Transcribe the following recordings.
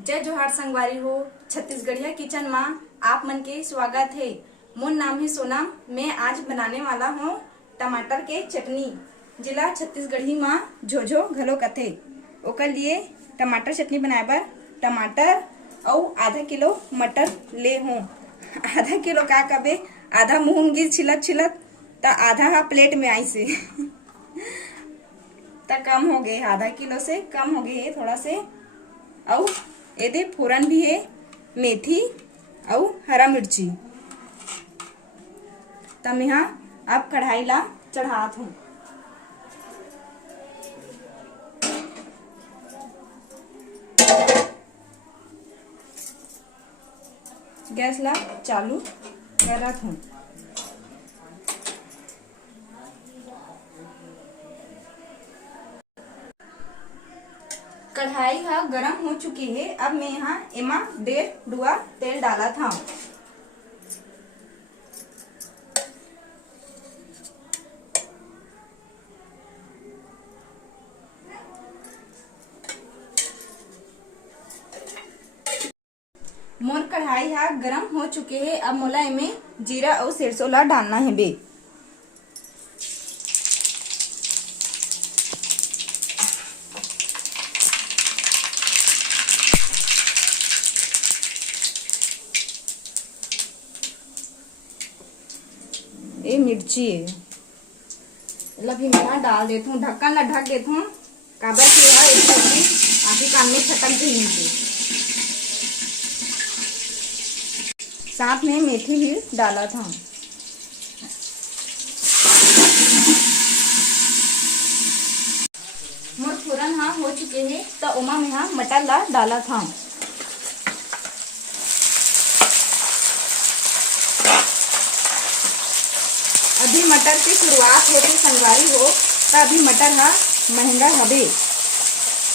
जय जोहार संगवारी हो। छत्तीसगढ़िया किचन में आप मन के स्वागत है। मोर नाम है सोनम। मैं आज बनाने वाला हूँ टमाटर के चटनी, जिला छत्तीसगढ़ी में झोझो घलो कथे। ओकर लिए टमाटर चटनी बनाए बर टमाटर और आधा किलो मटर ले हूँ। आधा किलो का कबे आधा मुँह गिर छिलत छिलत त आधा हा प्लेट में आई से त कम हो गए, आधा किलो से कम हो गए है थोड़ा से। और एदे फोरन भी है, मेथी और हरा मिर्ची। तब मैं यहाँ अब कढ़ाई ला चढ़ात हूँ। गैस ला चालू करत हूँ। कढ़ाई हा गरम हो चुकी है। अब मैं यहाँ एमा 1.5 डुआ तेल डाला था। मोर कढ़ाई हा गरम हो चुके है। अब मोला एमे जीरा और सरसों ला डालना है बे। ये मिर्ची है, भी मैं डाल देती हूँ। ढक्कन ला ढक देती हूँ, काबर की आगे काम में छटक भी नहीं। साथ में मेथी भी डाला था। मोर फोरन हाँ हो चुके हैं तो ओमा में हाँ मटर ला डाला था। अभी मटर की शुरुआत होती संगवारी हो तो अभी मटर हा महंगा हबे।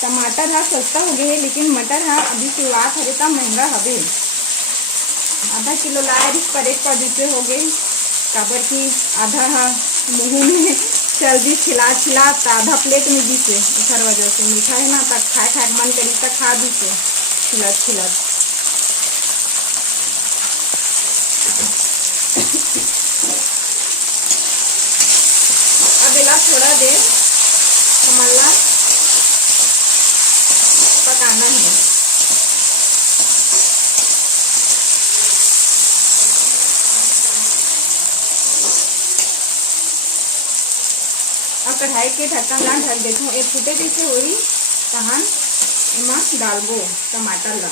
टमाटर हा सस्ता हो गए है, लेकिन मटर हा अभी शुरुआत हरे तो महंगा हबे। आधा किलो लाए पर 1 हो गए, काबर की आधा हा मुँह में चर्बी छिला छिला तो आधा प्लेट में दीसे। इस वजह से मीठा है ना, तक खाए खाए मन करी तो खा दीसे छिलत छिलत। अब इला थोड़ा देर हमारा पकाना है। अब कढ़ाई के ढक्कन ला ढक देती हूँ। एक फुटे जैसे हुई तहन इमा डालबो टमाटर ला।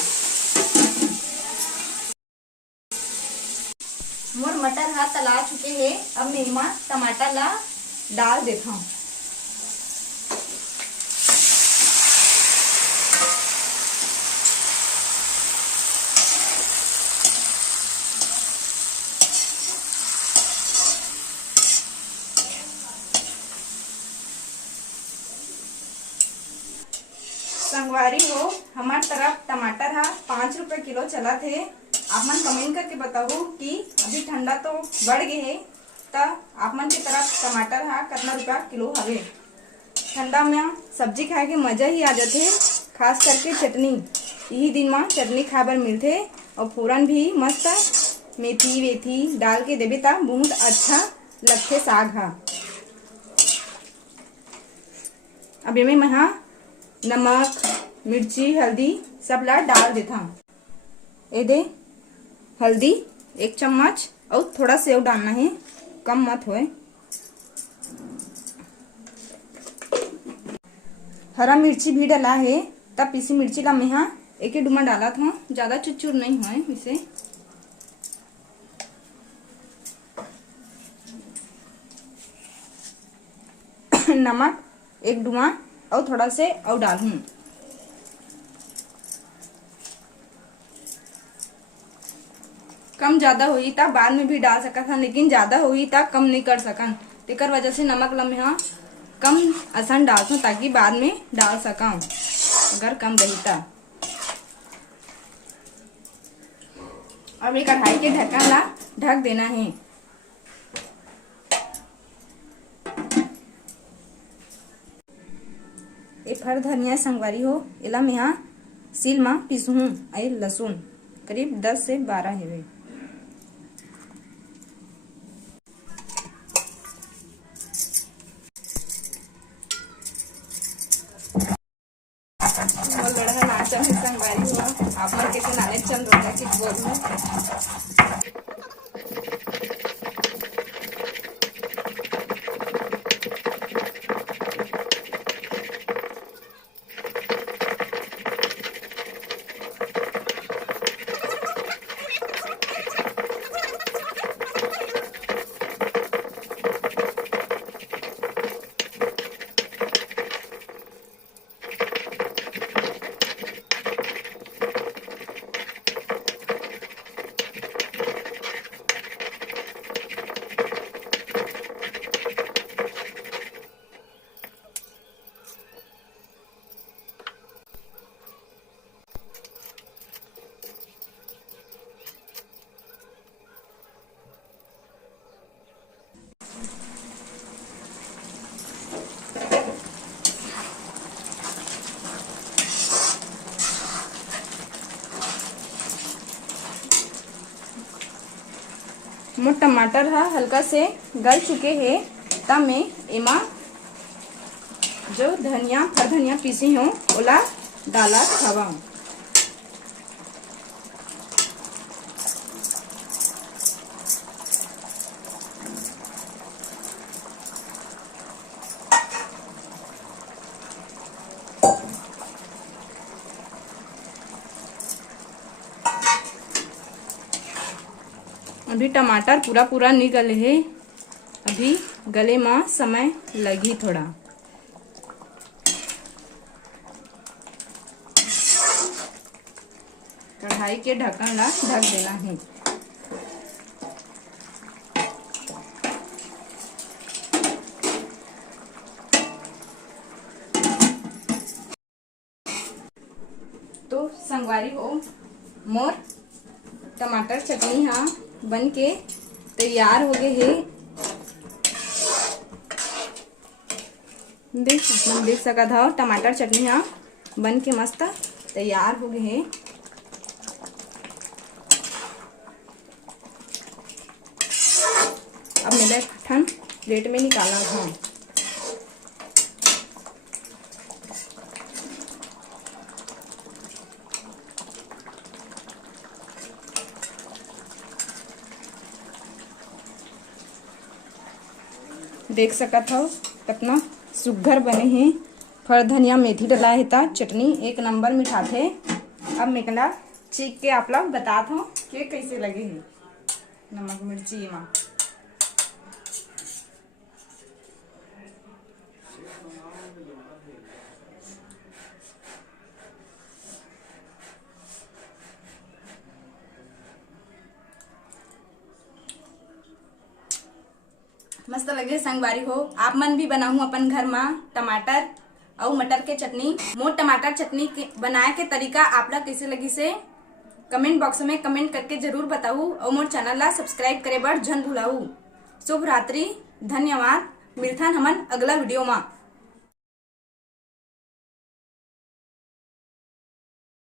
मोर मटर हा तला चुके हैं। अब मैं इमा टमाटर ला डाल देता हूँ। संगवारी हो, हमार तरफ टमाटर हा 5 रुपए किलो चला थे। आप मन कमेंट करके बताओ कि अभी ठंडा तो बढ़ गए है तो आप मन की तरफ टमाटर हा कितना रुपया किलो हवे। ठंडा में सब्जी खाए के मजा ही आ जाते, खास करके चटनी। यही दिन में चटनी खाए बर मिलते और फोरन भी मस्त मेथी वेथी डाल के देवे ता बहुत अच्छा लगते साग हा। अब ये मैं हाँ नमक मिर्ची हल्दी सब ला डाल देता हूँ। ये दे हल्दी 1 चम्मच और थोड़ा सेव डालना है, कम मत होए। हरा मिर्ची भी डाला है, तब पीसी मिर्ची ला मैं हाँ 1 डुमा डाला था, ज्यादा चुचुर नहीं हुए इसे। नमक 1 डुमा और थोड़ा से और डालूं। कम ज्यादा हुई तब बाद में भी डाल सका था, लेकिन ज्यादा हुई तब कम नहीं कर सकन। तेकर वजह से नमक ला मैं हाँ कम असन डालूं ताकि बाद में डाल सका अगर कम रही ता। अब ये कढ़ाई के ढक्कन ला ढक देना है। ये फर धनिया संगवारी हो, इला मैं यहाँ सील में पीसू आई लहसुन करीब 10 से 12 हेवे। लड़का नाचा है संगवारी हुआ आप मन के नाने चंद होगा कि बोलूं। मोर टमाटर हा हल्का से गल चुके हैं तब मैं एमा जो धनिया पीसी हूँ ओला डाला हवा। अभी टमाटर पूरा नहीं गले है, अभी गले में समय लगी थोड़ा। कढ़ाई के ढक्कन ला ढक देना है। तो संगवारी हो मोर टमाटर चटनी हाँ बन के तैयार हो गए है। देख सकत हो टमाटर चटनी हाँ बन के मस्त तैयार हो गए है। अब मेरा ठन प्लेट में निकाला था। देख सकत हो कितना सुघर बने हैं। फल धनिया मेथी डला है ता चटनी एक नंबर मिठा थे। अब मेकला चीख के आप लोग बतात हो कि कैसे लगे हैं नमक मिर्ची में। मस्त लगे संगवारी हो आप मन भी बनाऊ अपन घर में टमाटर और मटर के चटनी। मोर टमाटर चटनी के बनाए के तरीका आप लोग कैसे लगी से कमेंट बॉक्स में कमेंट करके जरूर बताऊ और मोर चैनल ला सब्सक्राइब करे बर जन भुलाऊ। शुभ रात्रि, धन्यवाद। मिलथन हमन अगला वीडियो में।